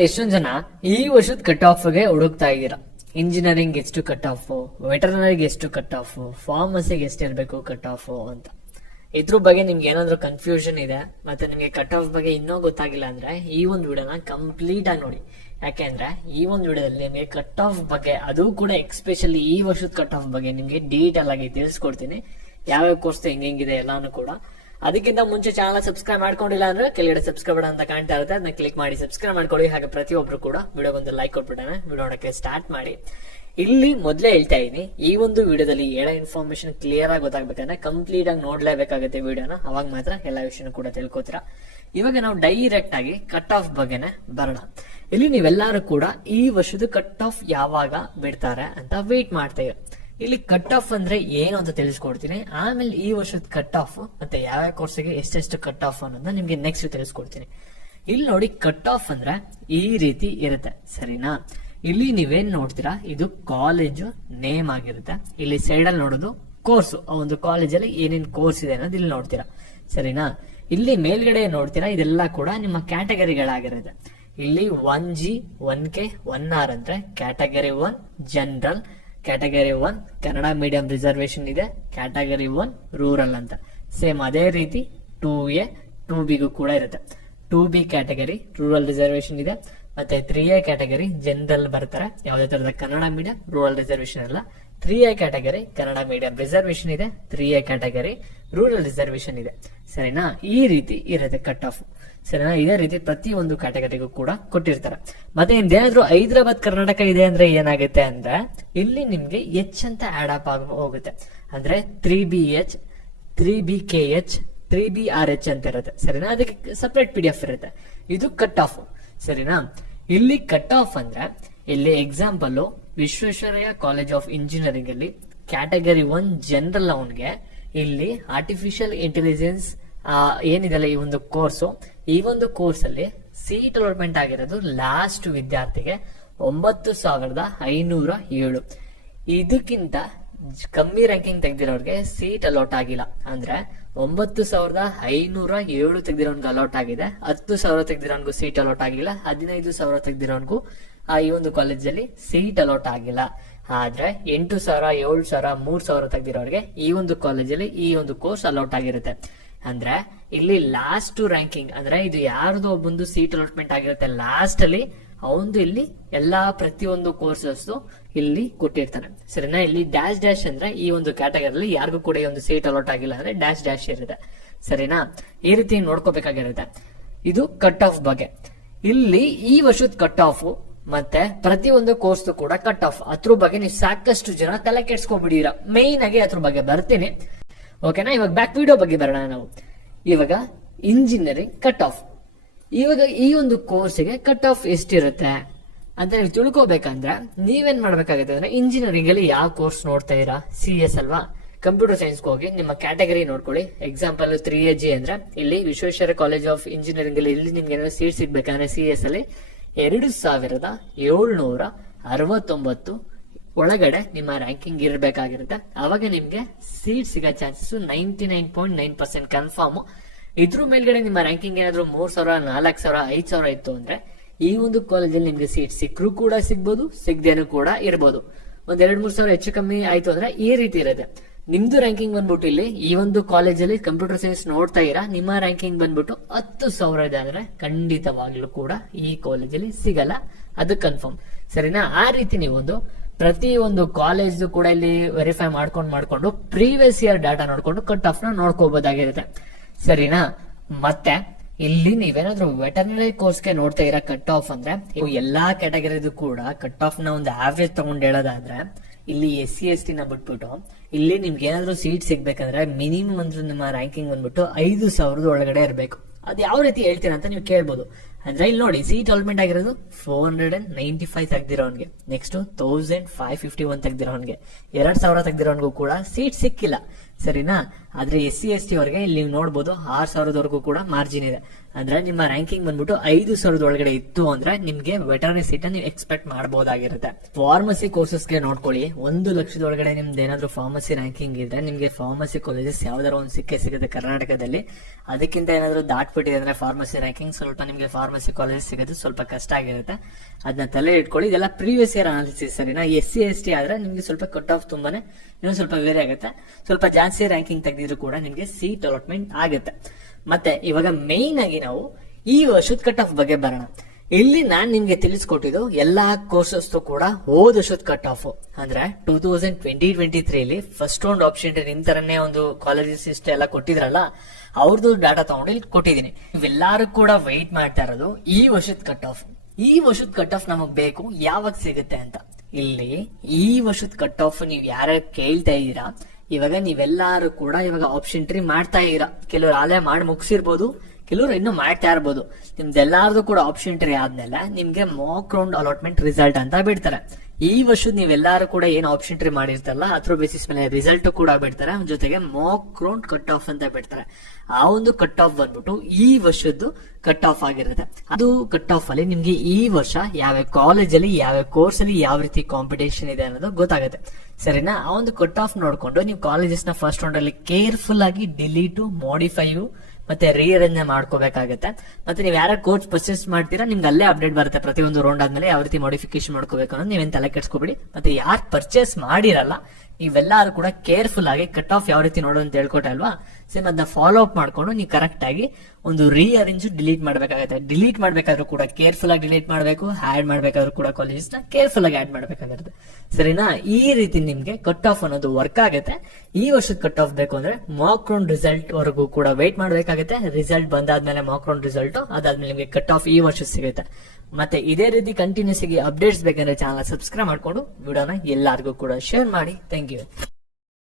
ಎಷ್ಟೊಂದ್ ಜನ ಈ ವರ್ಷದ ಕಟ್ ಆಫ್ ಗೆ ಹುಡುಕ್ತಾ ಇದ್ದೀರಾ. ಇಂಜಿನಿಯರಿಂಗ್ ಎಷ್ಟು ಕಟ್ ಆಫ್, ವೆಟರ್ನರಿಗೆ ಎಷ್ಟು ಕಟ್ ಆಫ್, ಫಾರ್ಮಸಿಗೆ ಎಷ್ಟು ಇರಬೇಕು ಕಟ್ ಆಫ್ ಅಂತ. ಇದ್ರ ಬಗ್ಗೆ ನಿಮ್ಗೆ ಏನಾದ್ರು ಕನ್ಫ್ಯೂಷನ್ ಇದೆ ಮತ್ತೆ ನಿಮ್ಗೆ ಕಟ್ ಆಫ್ ಬಗ್ಗೆ ಇನ್ನೂ ಗೊತ್ತಾಗಿಲ್ಲ ಅಂದ್ರೆ ಈ ಒಂದು ವಿಡಿಯೋನ ಕಂಪ್ಲೀಟ್ ಆಗಿ ನೋಡಿ. ಯಾಕೆಂದ್ರೆ ಈ ಒಂದು ವಿಡಿಯೋದಲ್ಲಿ ನಿಮಗೆ ಕಟ್ ಆಫ್ ಬಗ್ಗೆ, ಅದು ಕೂಡ ಎಕ್ಸ್ಪೆಷಲಿ ಈ ವರ್ಷದ ಕಟ್ ಆಫ್ ಬಗ್ಗೆ ನಿಮ್ಗೆ ಡೀಟೇಲ್ ಆಗಿ ತಿಳಿಸ್ಕೊಡ್ತೀನಿ. ಯಾವ್ಯಾವ ಕೋರ್ಸ್ ಹೆಂಗಿದೆ ಎಲ್ಲಾನು ಕೂಡ. ಅದಕ್ಕಿಂತ ಮುಂಚೆ ಚಾನಲ್ ಸಬ್ಸ್ಕ್ರೈಬ್ ಮಾಡ್ಕೊಂಡಿಲ್ಲ ಅಂದ್ರೆ ಕೆಳಗಡೆ ಸಬ್ಸ್ಕ್ರೈಬ್ ಅಂತ ಕಾಣ್ತಾ ಇರುತ್ತೆ, ಅದನ್ನ ಕ್ಲಿಕ್ ಮಾಡಿ ಸಬ್ಸ್ಕ್ರೈಬ್ ಮಾಡ್ಕೊಳ್ಳಿ. ಹಾಗೆ ಪ್ರತಿಯೊಬ್ರು ಕೂಡ ವಿಡಿಯೋ ಒಂದು ಲೈಕ್ ಕೊಟ್ಬಿಟ್ಟಾನೆ ವಿಡಿಯೋ ನೋಡಕ್ಕೆ ಸ್ಟಾರ್ಟ್ ಮಾಡಿ. ಇಲ್ಲಿ ಮೊದಲೇ ಹೇಳ್ತಾ ಇದೀನಿ, ಈ ಒಂದು ವಿಡಿಯೋದಲ್ಲಿ ಹೇಳೋ ಇನ್ಫಾರ್ಮೇಶನ್ ಕ್ಲಿಯರ್ ಆಗಿ ಗೊತ್ತಾಗ್ಬೇಕಂದ್ರೆ ಕಂಪ್ಲೀಟ್ ಆಗಿ ನೋಡ್ಲೇಬೇಕಾಗುತ್ತೆ ವಿಡಿಯೋನ, ಅವಾಗ ಮಾತ್ರ ಎಲ್ಲಾ ವಿಷಯನೂ ಕೂಡ ತಿಳ್ಕೊತೀರಾ. ಇವಾಗ ನಾವು ಡೈರೆಕ್ಟ್ ಆಗಿ ಕಟ್ ಆಫ್ ಬಗ್ಗೆನೆ ಬರೋಣ. ಇಲ್ಲಿ ನೀವೆಲ್ಲರೂ ಕೂಡ ಈ ವರ್ಷದ ಕಟ್ ಆಫ್ ಯಾವಾಗ ಬಿಡ್ತಾರೆ ಅಂತ ವೇಟ್ ಮಾಡ್ತಾ ಇದ್ದೀರಾ. ಇಲ್ಲಿ ಕಟ್ ಆಫ್ ಅಂದ್ರೆ ಏನು ಅಂತ ತಿಳಿಸ್ಕೊಡ್ತೀನಿ. ಆಮೇಲೆ ಈ ವರ್ಷದ ಕಟ್ ಆಫ್ ಮತ್ತೆ ಯಾವ ಕೋರ್ಸ್ಗೆ ಎಷ್ಟೆಷ್ಟು ಕಟ್ ಆಫ್ ಅನ್ನೋದನ್ನ ನಿಮ್ಗೆ ನೆಕ್ಸ್ಟ್ ತಿಳಿಸ್ಕೊಡ್ತೀನಿ. ಇಲ್ಲಿ ನೋಡಿ, ಕಟ್ ಆಫ್ ಅಂದ್ರೆ ಈ ರೀತಿ ಇರುತ್ತೆ, ಸರಿನಾ? ಇಲ್ಲಿ ನೀವೇನ್ ನೋಡ್ತೀರಾ, ಇದು ಕಾಲೇಜು ನೇಮ್ ಆಗಿರುತ್ತೆ. ಇಲ್ಲಿ ಸೈಡ್ ಅಲ್ಲಿ ನೋಡೋದು ಕೋರ್ಸ್, ಆ ಒಂದು ಕಾಲೇಜಲ್ಲಿ ಏನೇನ್ ಕೋರ್ಸ್ ಇದೆ ಅನ್ನೋದು ಇಲ್ಲಿ ನೋಡ್ತೀರಾ, ಸರಿನಾ? ಇಲ್ಲಿ ಮೇಲ್ಗಡೆ ನೋಡ್ತೀರಾ, ಇದೆಲ್ಲ ಕೂಡ ನಿಮ್ಮ ಕ್ಯಾಟಗರಿಗಳಾಗಿರುತ್ತೆ. ಇಲ್ಲಿ 1G 1K 1R ಅಂದ್ರೆ category 1 general, category 1 Kannada medium reservation ಇದೆ, ಕ್ಯಾಟಗರಿ 1 ರೂರಲ್ ಅಂತ. ಸೇಮ್ ಅದೇ ರೀತಿ 2A 2Bಗೂ ಕೂಡ ಇರುತ್ತೆ. 2B ಕ್ಯಾಟಗರಿ ರೂರಲ್ ರಿಸರ್ವೇಶನ್ ಇದೆ, ಮತ್ತೆ 3A ಕ್ಯಾಟಗರಿ ಜನರಲ್ ಬರ್ತಾರೆ, ಯಾವುದೇ ತರದ ಕನ್ನಡ ಮೀಡಿಯಂ ರೂರಲ್ ರಿಸರ್ವೇಶನ್ ಅಲ್ಲ. 3A category Kannada medium reservation ಇದೆ, 3A ಕ್ಯಾಟಗರಿ ರೂರಲ್ ರಿಸರ್ವೇಶನ್ ಇದೆ, ಸರಿನಾ? ಈ ರೀತಿ ಇರುತ್ತೆ ಕಟ್ ಆಫ್, ಸರಿನಾ? ಇದೇ ರೀತಿ ಪ್ರತಿ ಒಂದು ಕ್ಯಾಟಗರಿಗೂ ಕೂಡ ಕೊಟ್ಟಿರ್ತಾರೆ. ಮತ್ತೆ ಇದೇನಾದ್ರೂ ಹೈದರಾಬಾದ್ ಕರ್ನಾಟಕ ಇದೆ ಅಂದ್ರೆ ಏನಾಗುತ್ತೆ ಅಂದ್ರೆ ಇಲ್ಲಿ ನಿಮ್ಗೆ ಎಚ್ ಅಂತ ಆಡ್ ಅಪ್ ಆಗಿ ಹೋಗುತ್ತೆ. ಅಂದ್ರೆ 3BH 3BKH 3BRH ಅಂತ ಇರುತ್ತೆ, ಸರಿನಾ? ಅದಕ್ಕೆ ಸಪರೇಟ್ PDF ಇರುತ್ತೆ. ಇದು ಕಟ್ ಆಫ್, ಸರಿನಾ? ಇಲ್ಲಿ ಕಟ್ ಆಫ್ ಅಂದ್ರೆ ಇಲ್ಲಿ example Visvesvaraya college of engineering ಅಲ್ಲಿ ಕ್ಯಾಟಗರಿ 1 ಜನರಲ್ ಅವನ್ಗೆ ಇಲ್ಲಿ ಆರ್ಟಿಫಿಷಿಯಲ್ ಇಂಟೆಲಿಜೆನ್ಸ್ ಏನಿದೆಲ್ಲ ಈ ಒಂದು ಕೋರ್ಸು, ಈ ಒಂದು ಕೋರ್ಸ್ ಅಲ್ಲಿ ಸೀಟ್ ಅಲಾಟ್ಮೆಂಟ್ ಆಗಿರೋದು ಲಾಸ್ಟ್ ವಿದ್ಯಾರ್ಥಿಗೆ 9507. ಇದಕ್ಕಿಂತ ಕಮ್ಮಿ ರ್ಯಾಂಕಿಂಗ್ ತೆಗ್ದಿರೋರ್ಗೆ ಸೀಟ್ ಅಲಾಟ್ ಆಗಿಲ್ಲ. ಅಂದ್ರೆ 9507 ತೆಗ್ದಿರೋನ್ಗೆ ಅಲಾಟ್ ಆಗಿದೆ, 10,000 ತೆಗ್ದಿರೋನ್ಗೂ ಸೀಟ್ ಅಲಾಟ್ ಆಗಿಲ್ಲ, 15,000 ತೆಗ್ದಿರೋನ್ಗೂ ಈ ಒಂದು ಕಾಲೇಜಲ್ಲಿ ಸೀಟ್ ಅಲಾಟ್ ಆಗಿಲ್ಲ. ಆದ್ರೆ 8,000 7,000 3,000 ತೆಗ್ದಿರೋರ್ಗೆ ಈ ಒಂದು ಕಾಲೇಜಲ್ಲಿ ಈ ಒಂದು ಕೋರ್ಸ್ ಅಲಾಟ್ ಆಗಿರುತ್ತೆ. ಅಂದ್ರೆ ಇಲ್ಲಿ ಲಾಸ್ಟ್ ರ್ಯಾಂಕಿಂಗ್ ಅಂದ್ರೆ ಇದು ಯಾರ್ದು ಒಬ್ಬೊಂದು ಸೀಟ್ ಅಲಾಟ್ಮೆಂಟ್ ಆಗಿರುತ್ತೆ ಲಾಸ್ಟ್ ಅಲ್ಲಿ, ಅವಂದು ಇಲ್ಲಿ ಎಲ್ಲಾ ಪ್ರತಿಯೊಂದು ಕೋರ್ಸಸ್ ಇಲ್ಲಿ ಕೊಟ್ಟಿರ್ತಾನೆ, ಸರಿನಾ? ಇಲ್ಲಿ ಡ್ಯಾಶ್ ಡ್ಯಾಶ್ ಅಂದ್ರೆ ಈ ಒಂದು ಕ್ಯಾಟಗರಿಯಲ್ಲಿ ಯಾರಿಗೂ ಕೂಡ ಈ ಒಂದು ಸೀಟ್ ಅಲಾಟ್ ಆಗಿಲ್ಲ ಅಂದ್ರೆ ಡ್ಯಾಶ್ ಡ್ಯಾಶ್ ಇರುತ್ತೆ, ಸರಿನಾ? ಈ ರೀತಿ ನೋಡ್ಕೋಬೇಕಾಗಿರುತ್ತೆ. ಇದು ಕಟ್ ಆಫ್ ಬಗ್ಗೆ. ಇಲ್ಲಿ ಈ ವರ್ಷದ ಕಟ್ ಆಫ್ ಮತ್ತೆ ಪ್ರತಿಯೊಂದು ಕೋರ್ಸ್ ಕೂಡ ಕಟ್ ಆಫ್, ಅದ್ರ ಬಗ್ಗೆ ನೀವು ಸಾಕಷ್ಟು ಜನ ತಲೆ ಕೆಡ್ಸ್ಕೊಂಡ್ಬಿಟ್ಟಿರ. ಮೇನ್ ಆಗಿ ಅದ್ರ ಬಗ್ಗೆ ಬರ್ತೀನಿ, ಓಕೆನಾ? ಇವಾಗ ಬ್ಯಾಕ್ ವಿಡಿಯೋ ಬಗ್ಗೆ ಬರೋಣ ನಾವು. ಇವಾಗ ಇಂಜಿನಿಯರಿಂಗ್ ಕಟ್ ಆಫ್, ಇವಾಗ ಈ ಒಂದು ಕೋರ್ಸ್ಗೆ ಕಟ್ ಆಫ್ ಎಷ್ಟಿರುತ್ತೆ ಅಂತ ನೀವು ತಿಳ್ಕೊಬೇಕಂದ್ರೆ ನೀವೇನ್ ಮಾಡ್ಬೇಕಾಗುತ್ತೆ ಅಂದ್ರೆ ಇಂಜಿನಿಯರಿಂಗ್ ಅಲ್ಲಿ ಯಾವ ಕೋರ್ಸ್ ನೋಡ್ತಾ ಇರಾ, CS ಅಲ್ವಾ? ಕಂಪ್ಯೂಟರ್ ಸೈನ್ಸ್ಗೆ ಹೋಗಿ ನಿಮ್ಮ ಕ್ಯಾಟಗರಿ ನೋಡ್ಕೊಳ್ಳಿ. ಎಕ್ಸಾಂಪಲ್ 3AG ಅಂದ್ರೆ ಇಲ್ಲಿ ವಿಶ್ವೇಶ್ವರಯ್ಯ ಕಾಲೇಜ್ ಆಫ್ ಇಂಜಿನಿಯರಿಂಗ್ ಅಲ್ಲಿ ಇಲ್ಲಿ ನಿಮ್ಗೆ ಏನಾದ್ರು ಸೀಟ್ ಸಿಗ್ಬೇಕಂದ್ರೆ CS ಅಲ್ಲಿ 2769 ಒಳಗಡೆ ನಿಮ್ಮ ರ್ಯಾಂಕಿಂಗ್ ಇರಬೇಕಾಗಿರುತ್ತೆ. ಅವಾಗ ನಿಮ್ಗೆ ಸೀಟ್ ಸಿಗೋ ಚಾನ್ಸಸ್ 99.9% ಕನ್ಫರ್ಮ್. ಇದ್ರ ಮೇಲ್ಗಡೆ ನಿಮ್ಮ ರ್ಯಾಂಕಿಂಗ್ ಏನಾದ್ರು 3,000 4,000 5,000 ಇತ್ತು ಅಂದ್ರೆ ಈ ಒಂದು ಕಾಲೇಜಲ್ಲಿ ನಿಮ್ಗೆ ಸೀಟ್ ಸಿಕ್ಕರೂ ಕೂಡ ಸಿಗ್ಬೋದು, ಸಿಗದೇನು ಕೂಡ ಇರ್ಬೋದು. ಒಂದ್ 2-3,000 ಹೆಚ್ಚು ಕಮ್ಮಿ ಆಯ್ತು ಅಂದ್ರೆ ಈ ರೀತಿ ಇರುತ್ತೆ. ನಿಮ್ದು ರ್ಯಾಂಕಿಂಗ್ ಬಂದ್ಬಿಟ್ಟು ಇಲ್ಲಿ ಈ ಒಂದು ಕಾಲೇಜಲ್ಲಿ ಕಂಪ್ಯೂಟರ್ ಸೈನ್ಸ್ ನೋಡ್ತಾ ಇರಾ, ನಿಮ್ಮ ರ್ಯಾಂಕಿಂಗ್ ಬಂದ್ಬಿಟ್ಟು 10,000 ಇದೆ ಅಂದ್ರೆ ಖಂಡಿತವಾಗ್ಲೂ ಕೂಡ ಈ ಕಾಲೇಜಲ್ಲಿ ಸಿಗಲ್ಲ, ಅದು ಕನ್ಫರ್ಮ್, ಸರಿನಾ? ಆ ರೀತಿ ನೀವೊಂದು ಪ್ರತಿ ಒಂದು ಕಾಲೇಜ್ ಕೂಡ ಇಲ್ಲಿ ವೆರಿಫೈ ಮಾಡ್ಕೊಂಡು ಪ್ರೀವಿಯಸ್ ಇಯರ್ ಡಾಟಾ ನೋಡ್ಕೊಂಡು ಕಟ್ ಆಫ್ ನ ನೋಡ್ಕೋಬಹುದಾಗಿರುತ್ತೆ, ಸರಿನಾ? ಮತ್ತೆ ಇಲ್ಲಿ ನೀವೇನಾದ್ರೂ ವೆಟರ್ನರಿ ಕೋರ್ಸ್ಗೆ ನೋಡ್ತಾ ಇರೋ ಕಟ್ ಆಫ್ ಅಂದ್ರೆ ಎಲ್ಲಾ ಕ್ಯಾಟಗರಿದು ಕೂಡ ಕಟ್ ಆಫ್ ನ ಒಂದು ಆವರೇಜ್ ತಗೊಂಡು ಹೇಳೋದಾದ್ರೆ ಇಲ್ಲಿ SC ST ನ ಬಿಟ್ಬಿಟ್ಟು ಇಲ್ಲಿ ನಿಮ್ಗೆ ಏನಾದ್ರು ಸೀಟ್ ಸಿಗ್ಬೇಕಂದ್ರೆ ಮಿನಿಮಮ್ ಅಂದ್ರೆ ನಿಮ್ಮ ರ್ಯಾಂಕಿಂಗ್ ಬಂದ್ಬಿಟ್ಟು 5,000 ಒಳಗಡೆ ಇರಬೇಕು. ಅದ್ ಯಾವ ರೀತಿ ಹೇಳ್ತೀರಾ ಅಂತ ನೀವು ಕೇಳ್ಬೋದು. ಅಂದ್ರೆ ಇಲ್ಲಿ ನೋಡಿ, ಸೀಟ್ ಅಲಾಟ್ಮೆಂಟ್ ಆಗಿರೋದು 495 ತೆಗ್ದಿರೋನ್ಗೆ, ನೆಕ್ಸ್ಟ್ 1551 ತೆಗ್ದಿರೋನ್ಗೆ, 2,000 ತೆಗ್ದಿರೋನ್ಗೂ ಕೂಡ ಸೀಟ್ ಸಿಕ್ಕಿಲ್ಲ, ಸರಿನಾ? ಆದ್ರೆ SC ST ಅವ್ರಿಗೆ ಇಲ್ಲಿ ನೀವು ನೋಡ್ಬೋದು 6,000 ಕೂಡ ಮಾರ್ಜಿನ್ ಇದೆ. ಅಂದ್ರೆ ನಿಮ್ಮ ರ್ಯಾಂಕಿಂಗ್ ಬಂದ್ಬಿಟ್ಟು 5,000 ಒಳಗಡೆ ಇತ್ತು ಅಂದ್ರೆ ನಿಮ್ಗೆ ವೆಟರ್ನರಿ ಸೀಟ್ ನೀವು ಎಕ್ಸ್ಪೆಕ್ಟ್ ಮಾಡಬಹುದಾಗಿರುತ್ತೆ. ಫಾರ್ಮಸಿ ಕೋರ್ಸಸ್ಗೆ ನೋಡ್ಕೊಳ್ಳಿ, 1,00,000 ಒಳಗಡೆ ನಿಮ್ದು ಏನಾದ್ರು ಫಾರ್ಮಸಿ ರ್ಯಾಂಕಿಂಗ್ ಇದ್ರೆ ನಿಮ್ಗೆ ಫಾರ್ಮಸಿ ಕಾಲೇಜಸ್ ಯಾವ್ದಾರ ಒಂದು ಸಿಗುತ್ತೆ ಕರ್ನಾಟಕದಲ್ಲಿ. ಅದಕ್ಕಿಂತ ಏನಾದ್ರು ದಾಟ್ಬಿಟ್ಟಿದೆ ಅಂದ್ರೆ ಫಾರ್ಮಸಿ ರ್ಯಾಂಕಿಂಗ್ ಸ್ವಲ್ಪ ನಿಮ್ಗೆ ಫಾರ್ಮಸಿ ಕಾಲೇಜಸ್ ಸಿಗೋದು ಸ್ವಲ್ಪ ಕಷ್ಟ ಆಗಿರುತ್ತೆ. ಅದನ್ನ ತಲೆ ಇಟ್ಕೊಳ್ಳಿ. ಇದೆಲ್ಲ ಪ್ರೀವಿಯಸ್ ಇಯರ್ ಅನಾಲಿಸಿಸ್ ಸರಿನಾ. SC ST ಆದ್ರೆ ನಿಮ್ಗೆ ಸ್ವಲ್ಪ ಕಟ್ ಆಫ್ ತುಂಬಾನೇ ಇನ್ನೊಂದು ಸ್ವಲ್ಪ ವೇರಿ ಆಗುತ್ತೆ. ಸ್ವಲ್ಪ ಜಾಸ್ತಿ ರ್ಯಾಂಕಿಂಗ್ ತೆಗೆದಿದ್ರು ಕೂಡ ನಿಮ್ಗೆ ಸೀಟ್ ಅಲಾಟ್ಮೆಂಟ್ ಆಗುತ್ತೆ. ಮತ್ತೆ ಇವಾಗ ಮೇನ್ ಆಗಿ ನಾವು ಈ ವರ್ಷದ ಕಟ್ ಆಫ್ ಬಗ್ಗೆ ಬರೋಣ. ಇಲ್ಲಿ ನಾನ್ ನಿಮ್ಗೆ ತಿಳಿಸ್ಕೊಟ್ಟಿದ್ದು ಎಲ್ಲಾ ಕೋರ್ಸಸ್ ಕೂಡ ಹೋದ ವರ್ಷದ ಕಟ್ ಆಫ್ ಅಂದ್ರೆ 2020-23 ಫಸ್ಟ್ ರೌಂಡ್ ಆಪ್ಷನ್ ನಿಮ್ ತರನೇ ಒಂದು ಕಾಲೇಜಸ್ ಇಷ್ಟೆಲ್ಲ ಕೊಟ್ಟಿದ್ರಲ್ಲ, ಅವ್ರದ್ದು ಡಾಟಾ ತಗೊಂಡು ಇಲ್ಲಿ ಕೊಟ್ಟಿದ್ದೀನಿ. ಇವೆಲ್ಲಾರು ಕೂಡ ವೈಟ್ ಮಾಡ್ತಾ ಇರೋದು ಈ ವರ್ಷದ ಕಟ್ ಆಫ್. ಈ ವರ್ಷದ ಕಟ್ ಆಫ್ ನಮಗ್ ಬೇಕು, ಯಾವಾಗ ಸಿಗುತ್ತೆ ಅಂತ. ಇಲ್ಲಿ ಈ ವರ್ಷದ ಕಟ್ ಆಫ್ ನೀವ್ ಯಾರ್ಯಾರು ಕೇಳ್ತಾ ಇದ್ದೀರಾ, ಇವಾಗ ನೀವೆಲ್ಲಾರು ಕೂಡ ಇವಾಗ ಆಪ್ಷನ್ ಟ್ರೀ ಮಾಡ್ತಾ ಇದ್ದೀರಾ. ಕೆಲವರು ಆಲೇ ಮಾಡಿ ಮುಗಿಸಿರ್ಬೋದು, ಕೆಲವರು ಇನ್ನು ಮಾಡ್ತಾ ಇರ್ಬೋದು. ನಿಮ್ದೆಲ್ಲಾರ್ದು ಕೂಡ ಆಪ್ಷನ್ ಟ್ರೀ ಆದ್ಮೇಲೆ ನಿಮ್ಗೆ ಮಾಕ್ ರೌಂಡ್ ಅಲಾಟ್ಮೆಂಟ್ ರಿಸಲ್ಟ್ ಅಂತ ಬಿಡ್ತಾರೆ. ಈ ವರ್ಷದ ನೀವೆಲ್ಲಾರು ಕೂಡ ಏನ್ ಆಪ್ಷನ್ ಟ್ರೀ ಮಾಡಿರ್ತಾರಲ್ಲ ಅದ್ರ ಬೇಸಿಸ್ ಮೇಲೆ ರಿಸಲ್ಟ್ ಕೂಡ ಬಿಡ್ತಾರೆ, ಜೊತೆಗೆ ಮಾಕ್ ರೌಂಡ್ ಕಟ್ ಆಫ್ ಅಂತ ಬಿಡ್ತಾರೆ. ಆ ಒಂದು ಕಟ್ ಆಫ್ ಬಂದ್ಬಿಟ್ಟು ಈ ವರ್ಷದ್ದು ಕಟ್ ಆಫ್ ಆಗಿರುತ್ತೆ. ಅದು ಕಟ್ ಆಫ್ ಅಲ್ಲಿ ನಿಮ್ಗೆ ಈ ವರ್ಷ ಯಾವ ಕಾಲೇಜಲ್ಲಿ ಯಾವ ಕೋರ್ಸ್ ಅಲ್ಲಿ ಯಾವ ರೀತಿ ಕಾಂಪಿಟೇಷನ್ ಇದೆ ಅನ್ನೋದು ಗೊತ್ತಾಗುತ್ತೆ ಸರಿನಾ. ಆ ಒಂದು ಕಟ್ ಆಫ್ ನೋಡ್ಕೊಂಡು ನೀವು ಕಾಲೇಜಸ್ ನ ಫಸ್ಟ್ ರೌಂಡ್ ಅಲ್ಲಿ ಕೇರ್ಫುಲ್ ಆಗಿ ಡಿಲೀಟು, ಮಾಡಿಫೈಯು ಮತ್ತೆ ರೀಅರೇಂಜ್ ಮಾಡ್ಕೋಬೇಕಾಗುತ್ತೆ. ಮತ್ತೆ ನೀವು ಯಾರ ಕೋರ್ಸ್ ಪರ್ಚೇಸ್ ಮಾಡ್ತೀರಾ ನಿಮ್ಗೆ ಅಲ್ಲೇ ಅಪ್ಡೇಟ್ ಬರುತ್ತೆ ಪ್ರತಿಯೊಂದು ರೌಂಡ್ ಆದ್ಮೇಲೆ ಯಾವ ರೀತಿ ಮಾಡಿಫಿಕೇಶನ್ ಮಾಡ್ಕೋಬೇಕು ಅನ್ನೋದು ನೀವೇನ್ ತಲೆ ಕೆಡ್ಸ್ಕೊಬಿಡಿ. ಮತ್ತೆ ಯಾರು ಪರ್ಚೇಸ್ ಮಾಡಿರಲ್ಲ ನೀವೆಲ್ಲಾರು ಕೂಡ ಕೇರ್ಫುಲ್ ಆಗಿ ಕಟ್ ಆಫ್ ಯಾವ ರೀತಿ ನೋಡೋದು ಅಂತ ಹೇಳ್ಕೊಟ್ಟೆ ಅಲ್ವಾ, ಸೇಮ್ ಅದನ್ನ ಫಾಲೋ ಅಪ್ ಮಾಡ್ಕೊಂಡು ನೀವು ಕರೆಕ್ಟ್ ಆಗಿ ಒಂದು ರೀಅರೇಂಜ್ ಡಿಲೀಟ್ ಮಾಡ್ಬೇಕಾಗುತ್ತೆ. ಡಿಲೀಟ್ ಮಾಡ್ಬೇಕಾದ್ರೂ ಕೂಡ ಕೇರ್ಫುಲ್ ಆಗಿ ಡಿಲೀಟ್ ಮಾಡಬೇಕು, ಆಡ್ ಮಾಡ್ಬೇಕಾದ್ರೂ ಕೂಡ ಕಾಲೇಜಸ್ ನ ಕೇರ್ಫುಲ್ ಆಗಿ ಆಡ್ ಮಾಡ್ಬೇಕಾಗಿರುತ್ತೆ ಸರಿನಾ. ಈ ರೀತಿ ನಿಮ್ಗೆ ಕಟ್ ಆಫ್ ಅನ್ನೋದು ವರ್ಕ್ ಆಗುತ್ತೆ. ಈ ವರ್ಷದ ಕಟ್ ಆಫ್ ಬೇಕು ಅಂದ್ರೆ ಮಾಕ್ ರೌಂಡ್ ರಿಸಲ್ಟ್ ವರೆಗೂ ಕೂಡ ವೇಟ್ ಮಾಡ್ಬೇಕಾಗುತ್ತೆ. ರಿಸಲ್ಟ್ ಬಂದಾದ್ಮೇಲೆ ಮಾಕ್ ರೌಂಡ್ ರಿಸಲ್ಟ್ ಅದಾದ್ಮೇಲೆ ನಿಮ್ಗೆ ಕಟ್ ಆಫ್ ಈ ವರ್ಷ ಸಿಗುತ್ತೆ. ಮತ್ತೆ ಇದೇ ರೀತಿ ಕಂಟಿನ್ಯೂಸ್ ಆಗಿ ಅಪ್ಡೇಟ್ಸ್ ಬೇಕಂದ್ರೆ ಚಾನಲ್ ಸಬ್ಸ್ಕ್ರೈಬ್ ಮಾಡ್ಕೊಂಡು ವಿಡಿಯೋನ ಎಲ್ಲಾರ್ಗೂ ಕೂಡ ಶೇರ್ ಮಾಡಿ. Thank you.